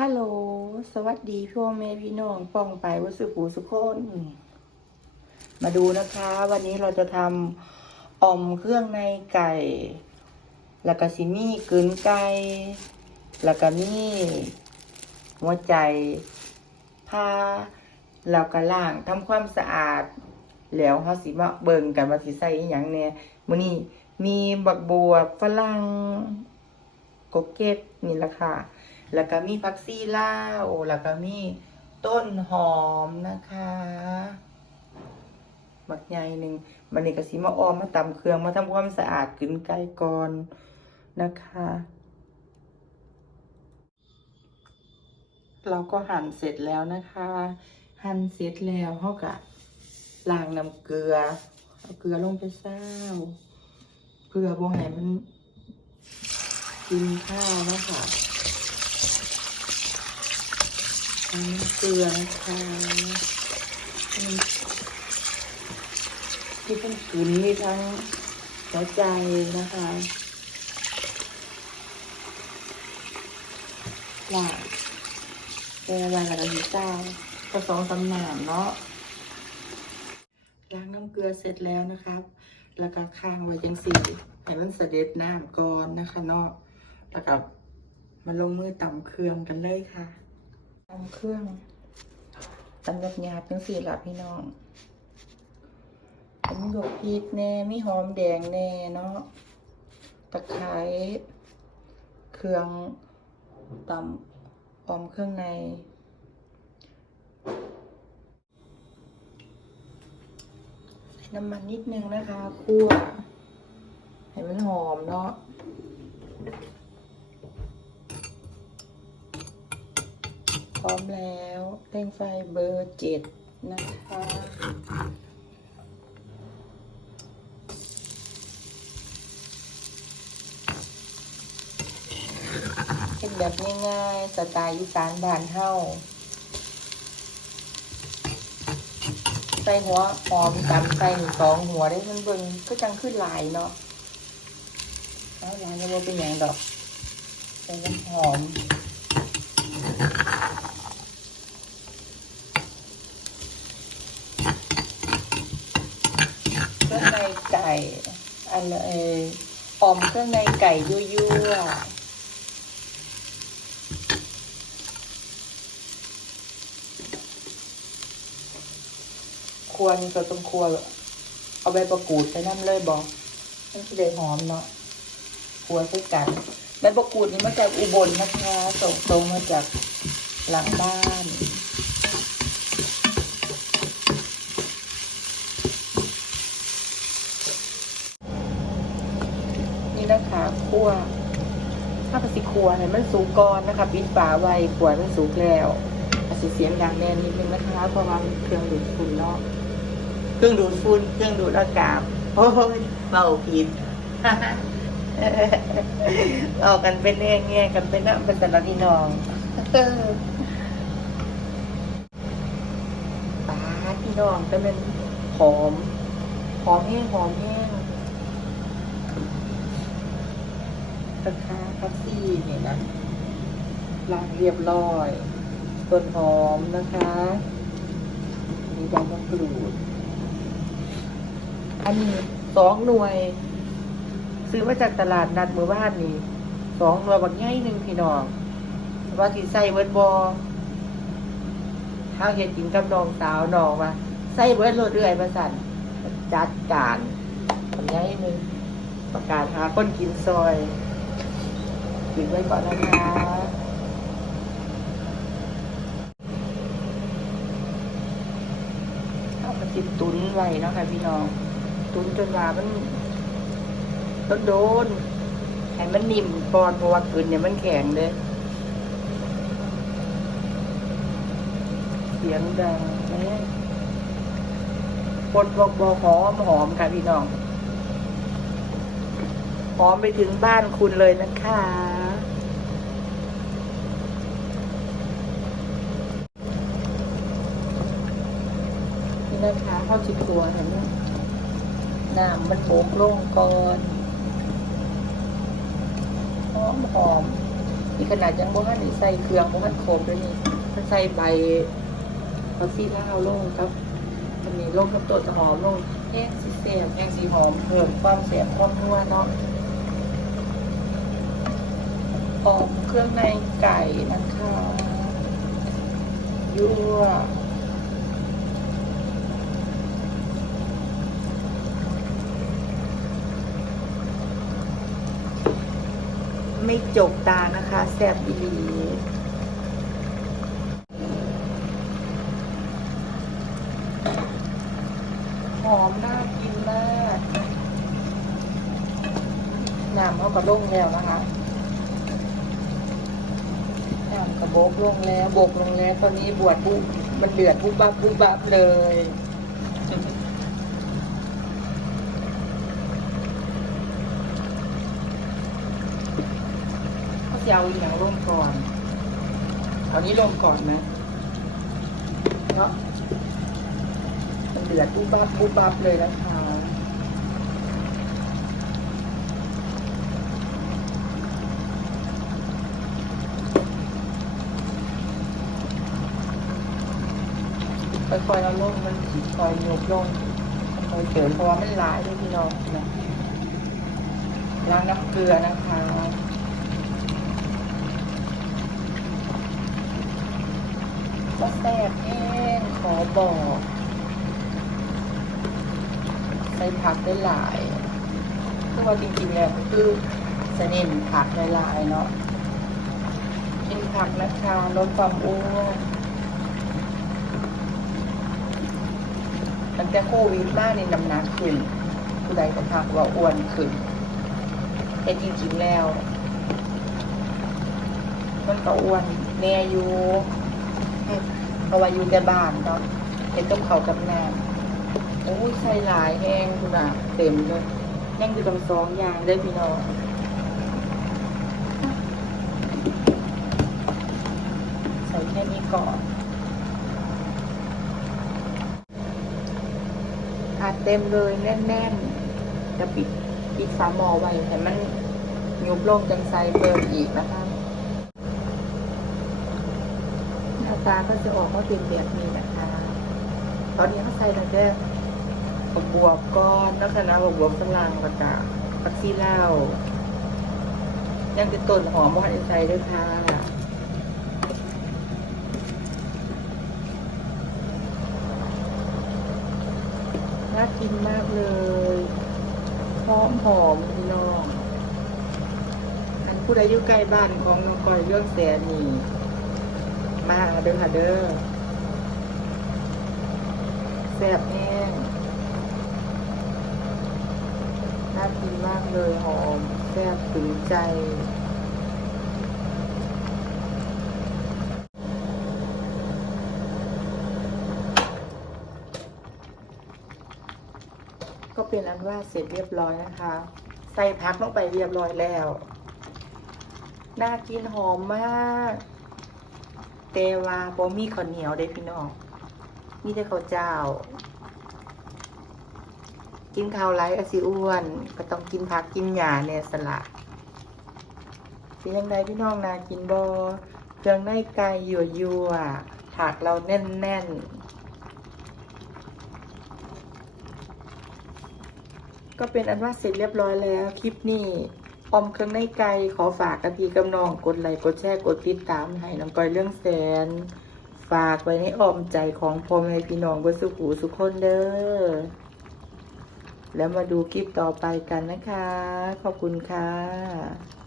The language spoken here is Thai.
ฮัลโหล สวัสดีพ่อแม่พี่น้องป้องไปวัสุผูสุคนมาดูนะคะ วันนี้เราจะทำอ่อมเครื่องในไก่ แล้วก็ซิมี่กึนไก่ แล้วก็มีหัวใจพาแล้วก็ล่างทำความสะอาด แล้วเขาสิมาเบิ่งกันว่าสิใส่อย่างเนี่ยมื้อนี้มีบักบัวฝรั่งกกเก็ตนี่ละค่ะ แล้วก็มีผักซี่ลาแล้วก็มีต้นหอมนะคะบักใหญ่หนึ่งมันนี่ก็สิมาออมมาตำเครื่องมาทำความสะอาดกึนไก่ก่อนนะคะเราก็หั่นเสร็จแล้วนะคะ หั่นเสร็จแล้วเขากะล้างน้ำเกลือ เอาเกลือลงไปเศร้าเพื่อบ่ให้มันกินข้าวนะคะอันนี้ เกลือนะคะที่เป็นกลืนมีทั้งหัวใจนะคะหล้างแกวางกับน้ำตาลผสมสำนามเนาะล้างน้ำเกลือเสร็จแล้วนะครับ แล้วก็ค้างไว้จังสี่ให้มันเสด็จน้ำก่อนนะคะเนาะแล้วก็มาลงมือตำเครื่องกันเลยค่ะ ตำเครื่องตำแบบหยาบจังสี่ละพี่น้องมีดอกพริกแน่มีหอมแดงแน่เนาะตะไคร้เครื่องตำออมเครื่องในใส่น้ำมันนิดนึงนะคะคั่วให้มันหอมเนาะ พร้อมแล้วเร่งไฟเบอร์เจ็ดนะคะเป็นแบบง่ายๆสไตล์อีสานบ้านเฮาใส่หัวหอมจำใส่สองหัวได้มันเบิ่งก็จังขึ้นลายเนาะแล้วลายก็บ่เป็นอย่างดอกใส่น้ำหอม เครื่องในไก่อันเออออมเครื่องในไก่ยั่วๆครัวนี่ก็ต้องครัวเอาใบประกูดใส่น้ำเลยบอกมันจะได้หอมเนาะครัวใส่กันใบประกูดนี่มาจากอุบลนะคะส่งตรงมาจากหลังบ้าน นี่นะคะคั่วถ้าภาษีครัวเนี่ยมันสุกก่อนนะคะปิดฝาไว้ขวดมันสุกแล้วอาจจะเสียงดังแน่นิดนึงนะคะเพราะว่าเครื่องดูดฝุ่นเนาะเครื่องดูดฝุ่นเครื่องดูดอากาศโอ้ยเบาผิดเอากันเป็นแง่แง่กันเป็นน้ำเป็นแต่ละพี่น้องปาพี่น้องก็เป็นหอมหอมแห้งหอมแห้ง ตะคาคับซี่นี่นะล้างเรียบร้อยต้นหอมนะคะมีใบมะกรูด อันนี้สองหน่วย ซื้อมาจากตลาดนัดหมู่บ้านนี่สองหน่วยบักใหญ่หนึ่งพี่น้องว่าที่ใส่เบิร์ดบอข้าวเห็ดกินกับน้องสาวน้องว่าใส่เบิร์ดโลดเรื่อยมาสั่นจัดการบักใหญ่หนึ่งประกาศหาคนกินซอย กินไว้ก่อนนะคะเอากระติบตุ้นไว้นะคะพี่น้อง ตุ้นจนว่ามันโดนโดนให้มันนิ่มก่อนเพราะว่าเกินเนี่ยมันแข็งเลยเสียงดังแม่คนบอกบอกหอมหอมค่ะพี่น้อง หอมไปถึงบ้านคุณเลยนะคะ นี่นะคะข้าวจิตตัวเห็นไหมน้ำมันโบกลงก่อนหอมหอมนี่ขนาดยังบ่ทันใส่เครื่องบ่ทันโครบด้วยนี่มันใส่ใบผักชีลาลงครับมันมีลงกับตัวจะหอมลงแห้งสีแสบแห้งสีหอมเพิ่มความแสบความนัวเนาะออมเครื่องในไก่นะคะยั่ว ไม่จกตานะคะแซ่บอีหลีหอมน่ากินมากน้ำเขากระด้งแล้วนะคะน้ำกระโบกลงแล้วบกลงแล้วตอนนี้บวชบุบมันเดือดบุบบับบุบบับเลย เขา จะเอาอีกอย่างลงก่อนเอานี้ลงก่อนนะเพราะมันเดือดบุบบับบุบบับเลยนะคะค่อยๆเอาลงมันคอยโยกลงคอยเฉินเพราะว่ามันหลายด้วยพี่น้องนะล้างน้ำเกลือนะคะ ว่าแซ่บแห้งขอบอก ใส่ผักได้หลายคือว่าจริงๆแล้วก็คือจะเน้นผักหลายๆเนาะกินผักนะคะลดความอ้วนตั้งแต่โควิดมานี่น้ำหนักขึ้นผู้ใดก็ทักว่าอ้วนขึ้นแต่จริงๆแล้ว มันก็อ้วนแน่อยู่ เพราะว่าอยู่แต่บ้านเนาะเห็นกับเขาวกับน้ำโอ้ยใส่หลายแห้งคุณอะเต็มเลยยังอยู่ตรงสองอย่างเด้อพี่น้องใส่แค่นี้ก่อนอัดเต็มเลยแน่นๆจะปิดปิดฝาหม้อไว้แต่มันยุบลงจังใส่เพิ่มอีกนะคะ หน้า ตาก็จะออกมาเป็นแบบนี้นะคะ ตอนนี้เขาใส่แล้วก็บักบวบก้อนแล้วก็นะบักบวบกำลังกระจาผักชีลายังเป็นต้นหอมว่าให้ใส่ด้วยค่ะน่ากินมากเลยหอมหอมพี่น้อง อันผู้ใดอยู่ใกล้บ้านของน้องก้อยเรื่องแสนนี่ มาเด้อค่ะเด้อแซ่บแห้งน่ากินมากเลยหอมแซ่บถึงใจก็เป็นอันว่าเสร็จเรียบร้อยนะคะ ใส่พักลงไปเรียบร้อยแล้ว น่ากินหอมมาก แต่ว่าบ่มีข้าวเหนียวเด้พี่น้อง มีแต่ข้าวเจ้า กินข้าวไรก็สิอ้วน ก็ต้องกินผักกินหญ้าเนี่ยสละเป็นยังไงพี่น้องนากินบอเครื่องในไก่ยั่วยั่วผักเราแน่นแน่นๆก็เป็นอันว่าเสร็จเรียบร้อยแล้วคลิปนี้ ออมเครื่องในไก่ขอฝากกะพีกำนองกดไลค์กดแชร์กดติดตามให้น้องก้อยเรื่องแสน ฝากไว้ในอ้อมใจของพ่อแม่พี่น้องเบนสุขูสุขคนเด้อแล้วมาดูคลิปต่อไปกันนะคะ ขอบคุณค่ะ